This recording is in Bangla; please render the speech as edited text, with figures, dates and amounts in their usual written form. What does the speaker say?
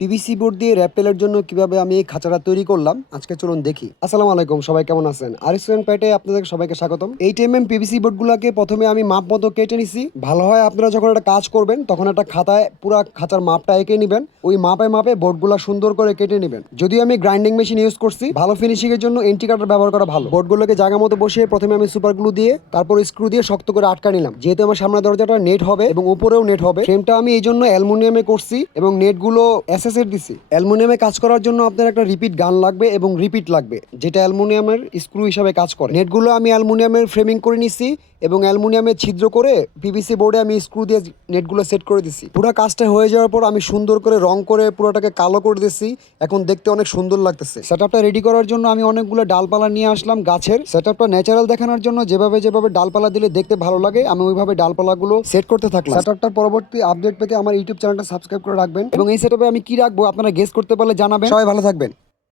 পিভিসি বোর্ড দিয়ে র্যাপেলের জন্য কিভাবে আমি এই খাঁচাটা তৈরি করলাম আজকে চলুন দেখি। আসসালামু আলাইকুম, সবাই কেমন আছেন? আরিসেন প্যাটে আপনাদের সবাইকে স্বাগতম। 8 mm পিভিসি বোর্ডগুলোকে প্রথমে আমি মাপ মতো কেটে নিছি। ভালো হয় আপনারা যখন একটা কাজ করবেন তখন একটা খাতায় পুরো খাঁচার মাপটা এঁকে নেবেন, ওই মাপে মাপে বোর্ডগুলো সুন্দর করে কেটে নেবেন। যদিও আমি গ্রাইন্ডিং মেশিন ইউজ করছি, ভালো ফিনিশিং এর জন্য এন্টি কাটার ব্যবহার করা ভালো। বোর্ডগুলোকে জায়গা মতো বসিয়ে প্রথমে আমি সুপার গ্লু দিয়ে তারপর স্ক্রু দিয়ে শক্ত করে আটকা নিলাম, যেহেতু আমার সামনের দরজাটা নেট হবে এবং উপরেও নেট হবে। ফ্রেমটা আমি এই জন্য অ্যালুমিনিয়ামে করছি এবং নেটগুলো এসএসএর দিছি। অ্যালুমিনিয়ামে কাজ করার জন্য আপনার একটা রিপিট গান লাগবে এবং রিপিট লাগবে, যেটা অ্যালুমিনিয়ামের স্ক্রু হিসাবে কাজ করে। নেটগুলো আমি অ্যালুমিনিয়ামের ফ্রেমিং করে নিছি এবং অ্যালুমিনিয়ামের ছিদ্র করে পিভিসি বোর্ডে আমি স্ক্রু দিয়ে নেটগুলো সেট করে দিছি। পুরো কাজটা হয়ে যাওয়ার পর আমি সুন্দর করে রং করে পুরোটাকে কালো করে দিছি। এখন দেখতে অনেক সুন্দর লাগতেছে। সেটআপটা রেডি করার জন্য আমি অনেকগুলো ডালপালা নিয়ে আসলাম গাছের। সেটআপটা ন্যাচারাল দেখানোর জন্য যেভাবে ডালপালা দিলে দেখতে ভালো লাগে আমি ওইভাবে ডালপালাগুলো সেট করতে থাকলাম। সেটআপটার পরবর্তী আপডেট পেতে আমার ইউটিউব চ্যানেলটা সাবস্ক্রাইব করে রাখবেন এবং এই সেটআপে আমি কি রাখবো আপনারা গেস করতে পারলে জানাবেন। সবাই ভালো থাকবেন।